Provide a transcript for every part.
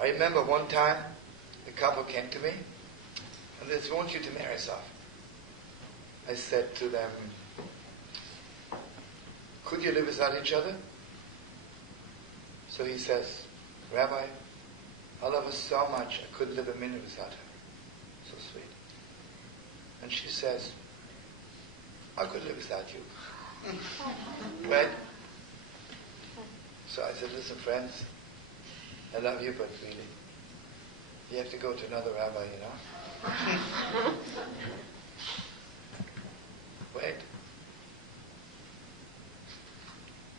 I remember one time, the couple came to me, and they said, "Want you to marry us off." I said to them, "Could you live without each other?" So he says, "Rabbi, I love her so much, I couldn't live a minute without her." So sweet. And she says, "I could live without you." Right? So I said, "Listen, friends, I love you, but really, you have to go to another rabbi, you know." Wait.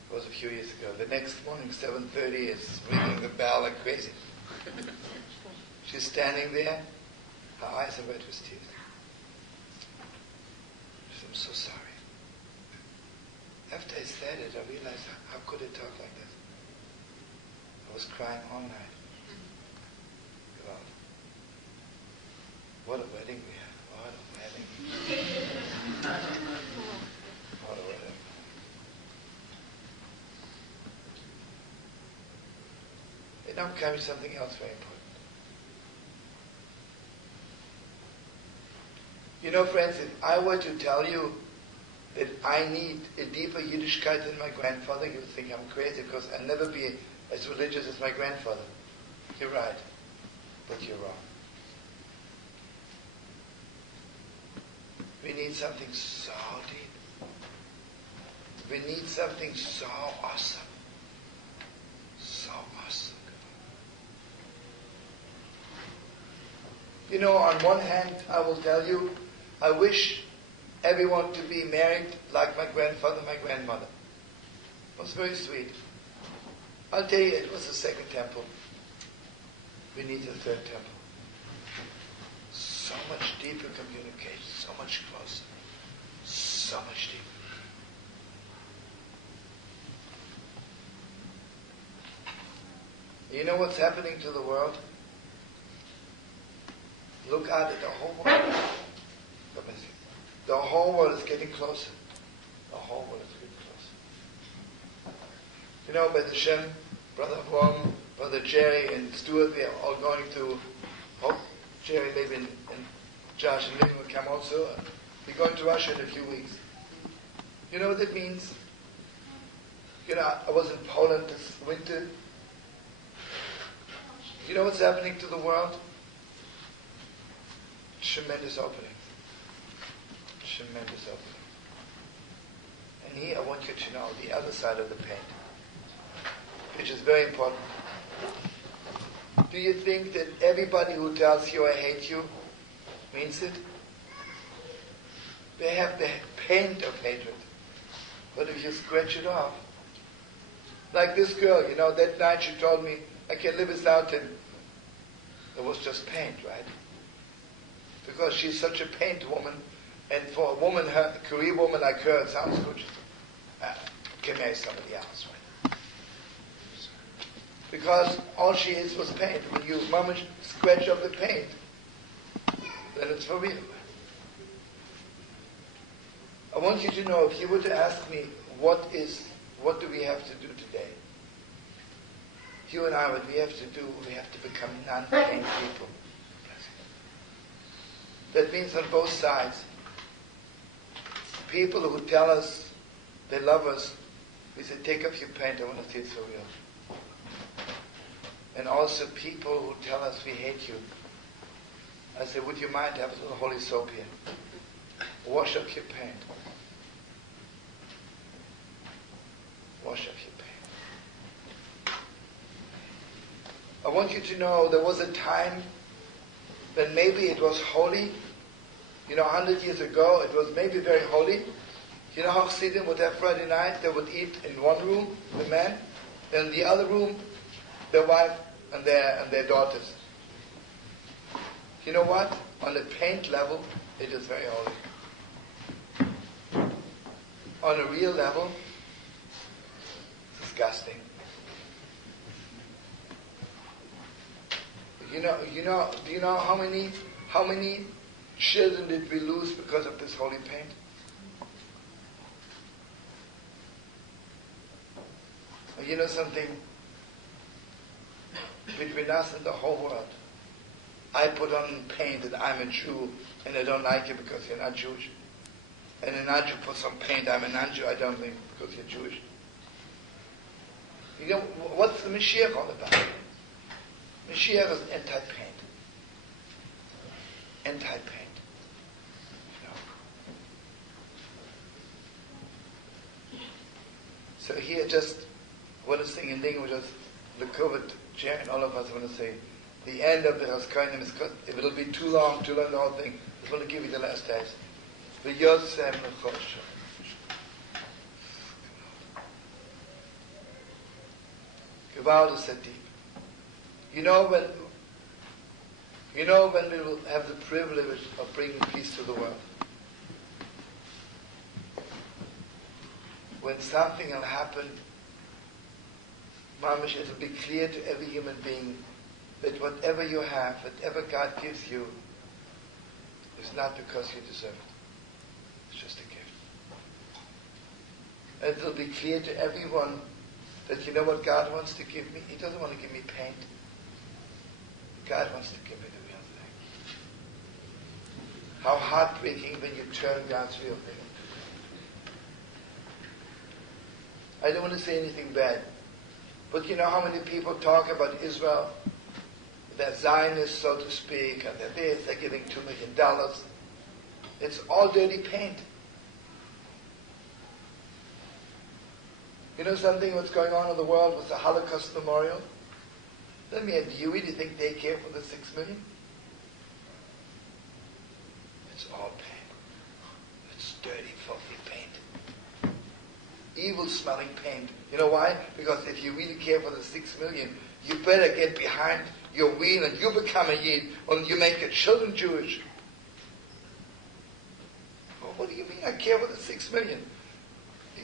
It was a few years ago. The next morning, 7:30, is ringing the bell like crazy. She's standing there, her eyes are wet with tears. She said, "I'm so sorry." After I said it, I realized, how could I talk like this? I was crying all night. God, what a wedding we had. What a wedding. What a wedding. It now carries something else very important. You know, friends, if I were to tell you that I need a deeper Yiddishkeit than my grandfather, you would think I'm crazy, because I'll never be as religious as my grandfather. You're right, but you're wrong. We need something so deep. We need something so awesome. So awesome. You know, on one hand, I will tell you, I wish everyone to be married like my grandfather, my grandmother. It was very sweet. I'll tell you, it was the second temple. We need the third temple. So much deeper communication, so much closer, so much deeper. You know what's happening to the world? Look out at the whole world. The whole world is getting closer. The whole world is getting closer. You know, by the Shem, Brother Avraham, Brother Jerry, and Stuart, we are all going to, Jerry live in Josh and Living will come also. We're going to Russia in a few weeks. You know what that means? You know, I was in Poland this winter. You know what's happening to the world? Tremendous opening. Tremendous opening. And here I want you to know the other side of the paint, which is very important. Do you think that everybody who tells you I hate you means it? They have the paint of hatred. But if you scratch it off, like this girl, you know, that night she told me, I can't live without him. It was just paint, right? Because she's such a paint woman, and for a woman, a career woman like her, it sounds good. Can marry somebody else, right? Because all she is was paint. When you scratch off the paint, then it's for real. I want you to know, if you were to ask me, what do we have to do today? You and I, what we have to do, we have to become non-pain people. That means on both sides. People who tell us they love us, we say, take off your paint, I want to see it's for real. And also people who tell us we hate you, I say, would you mind to have a little holy soap here? Wash up your paint. Wash up your paint. I want you to know there was a time when maybe it was holy. You know, 100 years ago, it was maybe very holy. You know how Chassidim would have Friday night? They would eat in one room, the men, then in the other room, their wife and their daughters. You know what? On the paint level, it is very holy. On a real level, it's disgusting. Do you know how many children did we lose because of this holy paint? You know something? between us and the whole world. I put on paint that I'm a Jew, and I don't like you because you're not Jewish. And a non-Jew puts some paint, I'm a non-Jew, I don't think, because you're Jewish. You know, what's the Mashiach all about? Mashiach is anti-paint. Anti-paint. You know. So here just want to sing in language, the COVID chair, and all of us want to say, the end of the Haskainim is, if it'll be too long to learn the whole thing, I just want to give you the last text. The Yosem Nechosha. Gewalt is deep. You know when we will have the privilege of bringing peace to the world. When something will happen, Mamish, it will be clear to every human being that whatever you have, whatever God gives you, is not because you deserve it. It's just a gift. And it will be clear to everyone that you know what God wants to give me? He doesn't want to give me paint. God wants to give me the real thing. How heartbreaking when you turn God's real thing. I don't want to say anything bad, but you know how many people talk about Israel? They're Zionists, so to speak, and they're this, they're giving $2 million. It's all dirty paint. You know something, what's going on in the world with the Holocaust Memorial? Let me ask you, do you think they care for the 6 million? It's all paint. It's dirty, filthy paint. Evil-smelling paint. You know why? Because if you really care for the 6 million, you better get behind your wheel and you become a Yid, or you make your children Jewish. Well, what do you mean I care for the 6 million?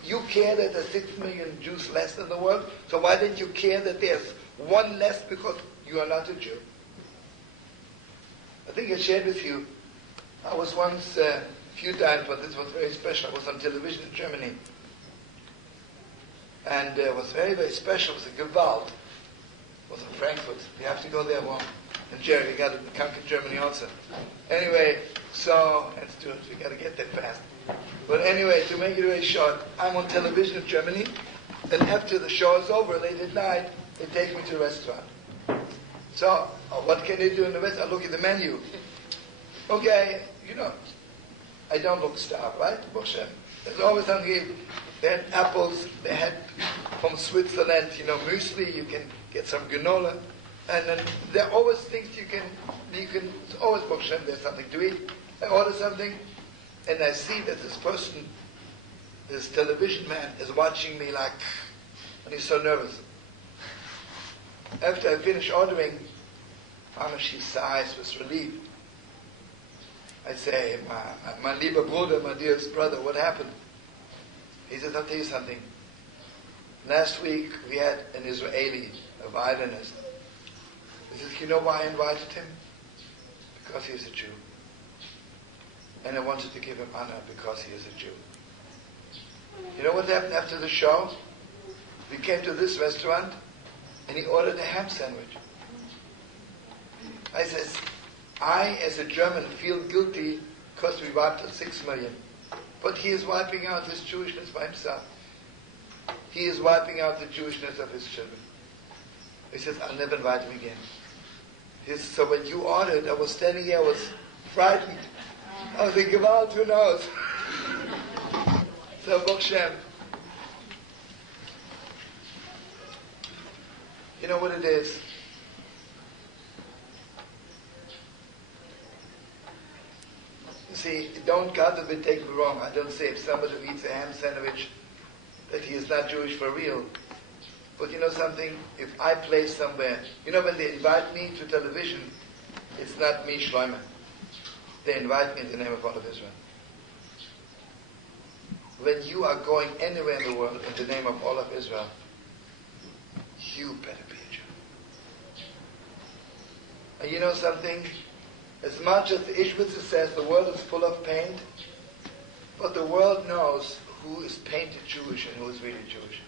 You care that there's 6 million Jews less in the world, so why didn't you care that there's one less because you are not a Jew? I think I shared with you, I was once, a few times, but this was very special, I was on television in Germany. And it was very, very special, it was a Gewalt. It was in Frankfurt. You have to go there once. And Jerry, you got to conquer Germany also. Anyway, so, let's do it, we got to get there fast. But anyway, to make it very short, I'm on television in Germany, and after the show is over, late at night, they take me to a restaurant. So, what can they do in the restaurant? I look at the menu. Okay, you know, I don't look starved, right? Moshav. There's always something. They had apples, they had from Switzerland, you know, muesli, you can get some granola, and then there are always things you can, it's always Moshav, there's something to eat. I order something, and I see that this person, this television man, is watching me like, and he's so nervous. After I finish ordering, she sighs with relief. I say, my lieber Bruder, my dearest brother, what happened? He says, I'll tell you something. Last week we had an Israeli, a violinist. He says, you know why I invited him? Because he is a Jew. And I wanted to give him honor because he is a Jew. You know what happened after the show? We came to this restaurant and he ordered a ham sandwich. I says, I as a German feel guilty because we wiped out 6 million. But he is wiping out his Jewishness by himself. He is wiping out the Jewishness of his children. He says, I'll never invite him again. He says, so when you ordered, I was standing here, I was frightened. I was thinking, well, who knows? So, Moshav. You know what it is? You see, don't, God forbid, take me wrong. I don't say if somebody eats a ham sandwich that he is not Jewish for real. But you know something? If I play somewhere, you know when they invite me to television, it's not me, Shlomo. They invite me in the name of all of Israel. When you are going anywhere in the world in the name of all of Israel, you better be a Jew. And you know something? As much as the Ishbitzer says the world is full of paint, but the world knows who is painted Jewish and who is really Jewish.